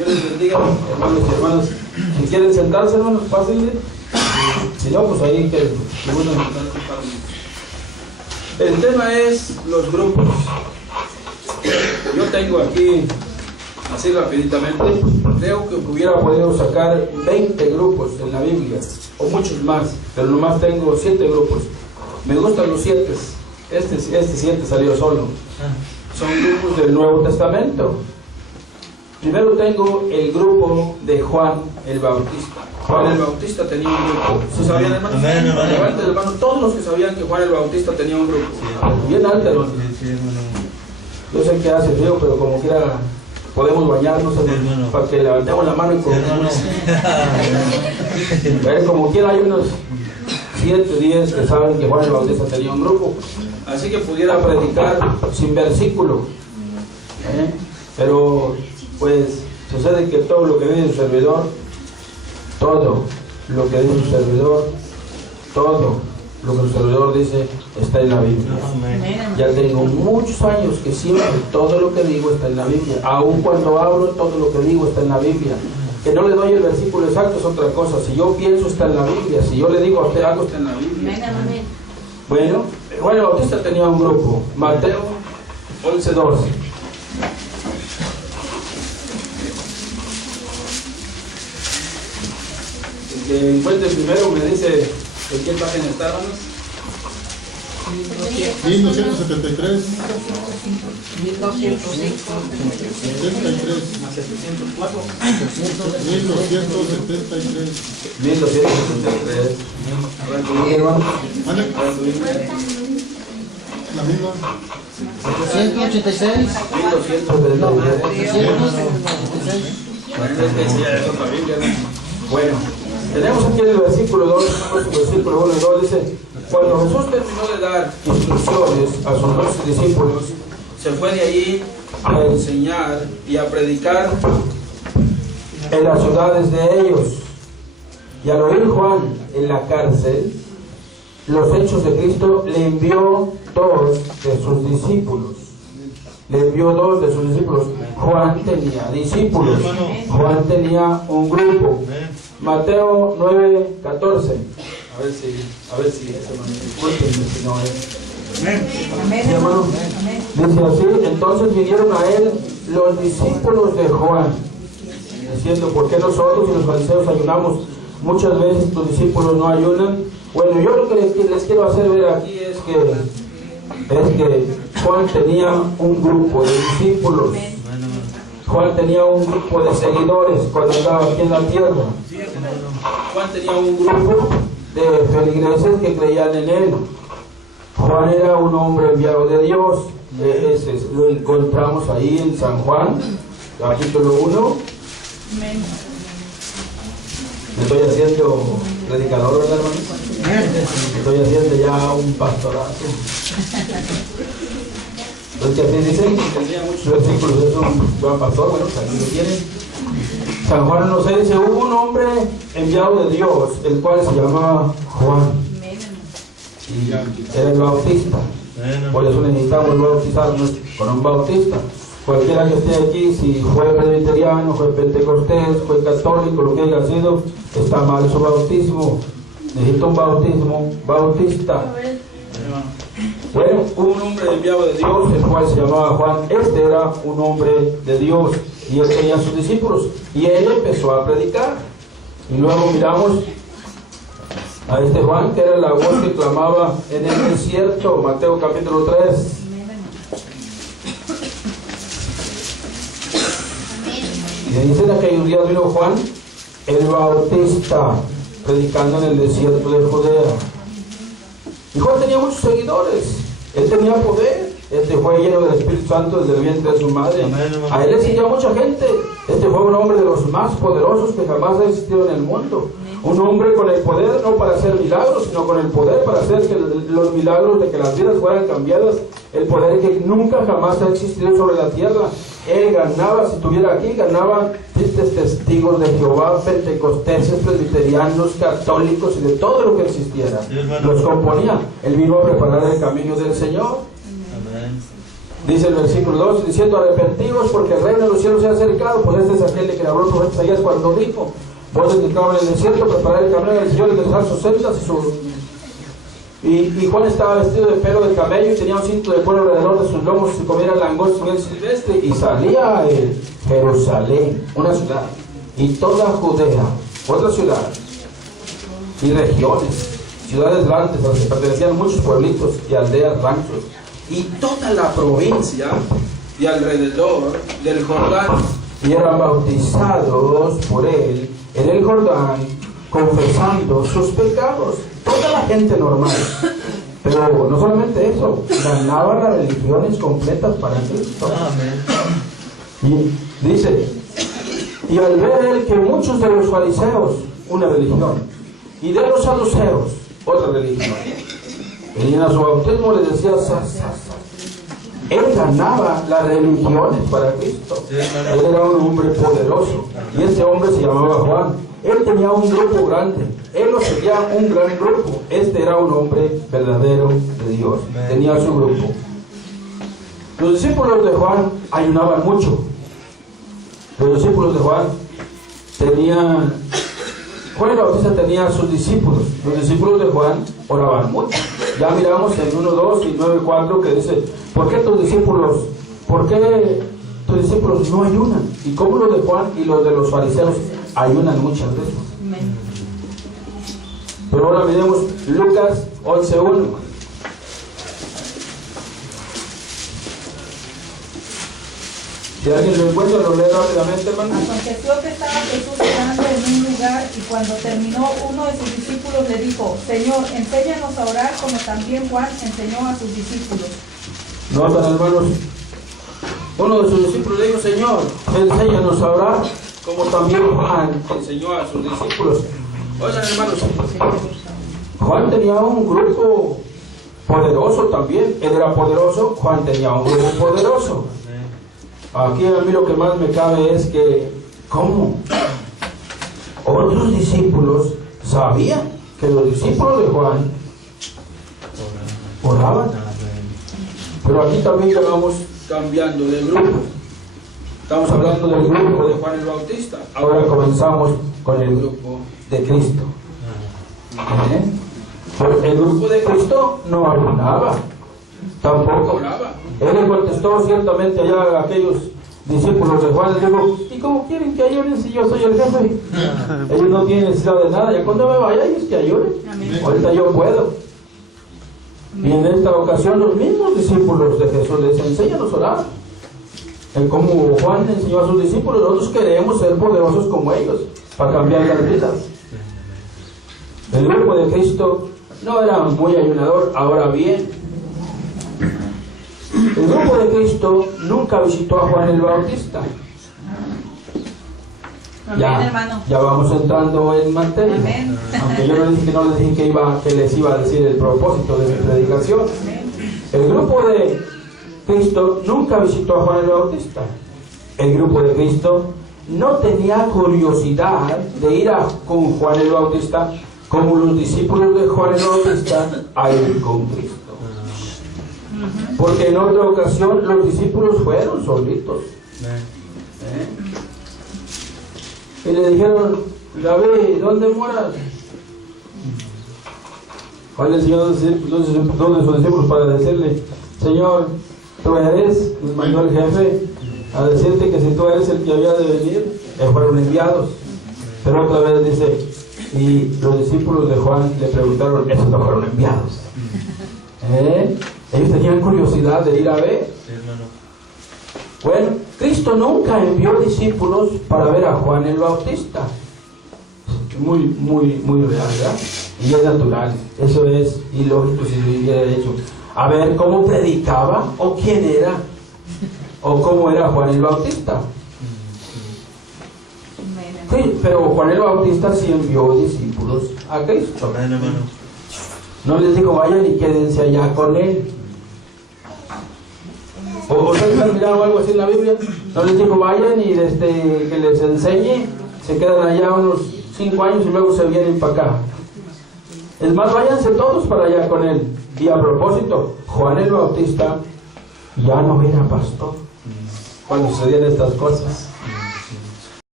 Dios les bendiga, hermanos y hermanas. Si quieren sentarse, hermanos, pásenle. Si no, pues ahí que bueno. El tema es los grupos. Yo tengo aquí, así rapiditamente, creo que hubiera podido sacar 20 grupos en la Biblia, o muchos más, pero nomás tengo 7 grupos. Me gustan los 7. Este 7 salió solo. Son grupos del Nuevo Testamento. Primero tengo el grupo de Juan el Bautista. Juan el Bautista tenía un grupo. ¿Sí sabían, hermano? Levanten la mano todos los que sabían que Juan el Bautista tenía un grupo. Bien alto, hermano. Yo sé que hace frío, pero como quiera podemos bañarnos, para que levantemos la mano y comemos. Como quiera hay unos 7, 10 que saben que Juan el Bautista tenía un grupo. Así que pudiera predicar sin versículo. Pero pues sucede que todo lo que dice su servidor, todo lo que dice su servidor, todo lo que su servidor dice está en la Biblia. Ya tengo muchos años que siempre todo lo que digo está en la Biblia. Aun cuando hablo, todo lo que digo está en la Biblia. Que no le doy el versículo exacto es otra cosa. Si yo pienso, está en la Biblia. Si yo le digo a usted algo, está en la Biblia. Bueno, Juan el Bautista tenía un grupo. Mateo 11:12. El que encuentre primero me dice en qué página está, hermanos. 1273. 1273. La misma. 786. 1286. Bueno, tenemos aquí el versículo 2, el versículo 1 y 2 dice: cuando Jesús terminó de dar instrucciones a sus 12 discípulos, se fue de allí a enseñar y a predicar en las ciudades de ellos. Y al oír Juan en la cárcel los hechos de Cristo, le envió 2 de sus discípulos. Le envió 2 de sus discípulos. Juan tenía discípulos. Juan tenía un grupo. Mateo 9:14. A ver si eso no es. Amén. Sí, hermano. Dice así: entonces vinieron a él los discípulos de Juan, diciendo: ¿por qué nosotros y los fariseos ayunamos? Muchas veces tus discípulos no ayunan. Bueno, yo lo que les quiero hacer ver aquí es que Juan tenía un grupo de discípulos. Juan tenía un grupo de seguidores cuando estaba aquí en la tierra. Juan tenía un grupo de feligreses que creían en él. Juan era un hombre enviado de Dios. Ese lo encontramos ahí en San Juan, capítulo 1. Me estoy haciendo predicador, ¿verdad, hermano? Estoy haciendo ya un pastorato. Entonces, así dicen, tendría muchos versículos, es un buen pastor, bueno, aquí lo tienen. San Juan 1:6 dice: hubo un hombre enviado de Dios, el cual se llamaba Juan. Y era el Bautista. Por eso necesitamos bautizarnos con un bautista. Cualquiera que esté aquí, si fue presbiteriano, fue pentecostés, fue católico, lo que haya sido, está mal su bautismo. Necesita un bautismo bautista. Bueno, un hombre enviado de Dios, el cual se llamaba Juan. Este era un hombre de Dios y él tenía sus discípulos y él empezó a predicar. Y luego miramos a este Juan, que era la voz que clamaba en el desierto. Mateo capítulo 3. Y dice: en aquellos días vino Juan el Bautista predicando en el desierto de Judea. Y Juan tenía muchos seguidores. Él tenía poder. Este fue lleno del Espíritu Santo desde el vientre de su madre. A él le siguió mucha gente. Este fue un hombre de los más poderosos que jamás ha existido en el mundo. Un hombre con el poder no para hacer milagros, sino con el poder para hacer que los milagros de que las vidas fueran cambiadas. El poder que nunca jamás ha existido sobre la tierra. Él ganaba, si estuviera aquí, ganaba testigos de Jehová, pentecosteses, presbiterianos, católicos y de todo lo que existiera. Los componía. Él vino a preparar el camino del Señor. Dice el versículo 2, diciendo: arrepentíos porque el reino de los cielos se ha acercado. Pues este es aquel de que habló el profeta Isaías cuando dijo: voces que claman en el desierto, preparar el camino del Señor y dejar sus sendas y Juan estaba vestido de pelo de camello y tenía un cinto de cuero alrededor de sus lomos y comiera langosta en el silvestre, y salía a él Jerusalén, una ciudad, y toda Judea, otra ciudad, y regiones, ciudades grandes a las que pertenecían muchos pueblitos y aldeas, ranchos, y toda la provincia de alrededor del Jordán, y eran bautizados por él en el Jordán, confesando sus pecados. Toda la gente normal. Pero no solamente eso, ganaba las religiones completas para Cristo. Y dice: y al ver él que muchos de los fariseos, una religión, y de los saduceos, otra religión, venían a su bautismo, les decía: él ganaba las religiones para Cristo. Él era un hombre poderoso, y ese hombre se llamaba Juan. Él tenía un grupo grande, él lo seguía un gran grupo. Este era un hombre verdadero de Dios, tenía su grupo. Los discípulos de Juan ayunaban mucho. Los discípulos de Juan Juan el Bautista tenía sus discípulos. Los discípulos de Juan oraban mucho. Ya miramos en 1:2 y 9:4 que dice: ¿por qué tus discípulos no ayunan? Y como los de Juan y los de los fariseos ayunan muchas veces. Pero ahora miremos Lucas 11:1. Si alguien lo encuentra, lo lee rápidamente, hermano. Aconteció que estaba Jesús orando en un lugar, y cuando terminó, uno de sus discípulos le dijo: Señor, enséñanos a orar como también Juan enseñó a sus discípulos. Notan, hermanos, uno de sus discípulos le dijo: Señor, enséñanos a orar como también Juan enseñó a sus discípulos. Oigan, hermanos, Juan tenía un grupo poderoso también. Él era poderoso, Juan tenía un grupo poderoso. Aquí a mí lo que más me cabe es que ¿cómo? Otros discípulos sabían que los discípulos de Juan oraban. Pero aquí también ya vamos cambiando de grupo. Estamos hablando del grupo de Juan el Bautista. Ahora comenzamos con el grupo de Cristo. Pues el grupo de Cristo no ayunaba, tampoco oraba. Él le contestó ciertamente allá a aquellos discípulos de Juan, les dijo: ¿y cómo quieren que ayunen si yo soy el jefe? Ellos no tienen necesidad de nada, ya cuando me vaya ellos que ayunen. Ahorita yo puedo. Y en esta ocasión los mismos discípulos de Jesús les enseñan a orar. Como Juan enseñó a sus discípulos, nosotros queremos ser poderosos como ellos para cambiar las vidas. El grupo de Cristo no era muy ayunador. Ahora bien, el grupo de Cristo nunca visitó a Juan el Bautista. Ya vamos entrando en materia. Amén. Aunque yo no les dije que les iba a decir el propósito de mi predicación. El grupo de Cristo nunca visitó a Juan el Bautista. El grupo de Cristo no tenía curiosidad de ir con Juan el Bautista como los discípulos de Juan el Bautista a ir con Cristo. Porque en otra ocasión los discípulos fueron solitos. Y le dijeron: David, ¿dónde moras? Juan le enseñó a sus discípulos para decirle: Señor, tú eres, nos mandó el jefe a decirte que si tú eres el que había de venir, fueron enviados. Pero otra vez dice: y los discípulos de Juan le preguntaron: ¿esos no fueron enviados? Ellos tenían curiosidad de ir a ver. Bueno, Cristo nunca envió discípulos para ver a Juan el Bautista. Muy real, ¿verdad? Y es natural. Eso es ilógico si lo hubiera hecho. A ver cómo predicaba, o quién era, o cómo era Juan el Bautista. Sí, pero Juan el Bautista sí envió discípulos a Cristo. No les dijo: vayan y quédense allá con él. ¿O ustedes han mirado algo así en la Biblia? No les dijo: vayan y que les enseñe, se quedan allá unos 5 años y luego se vienen para acá. Es más, váyanse todos para allá con él. Y a propósito, Juan el Bautista ya no era pastor cuando sucedían estas cosas.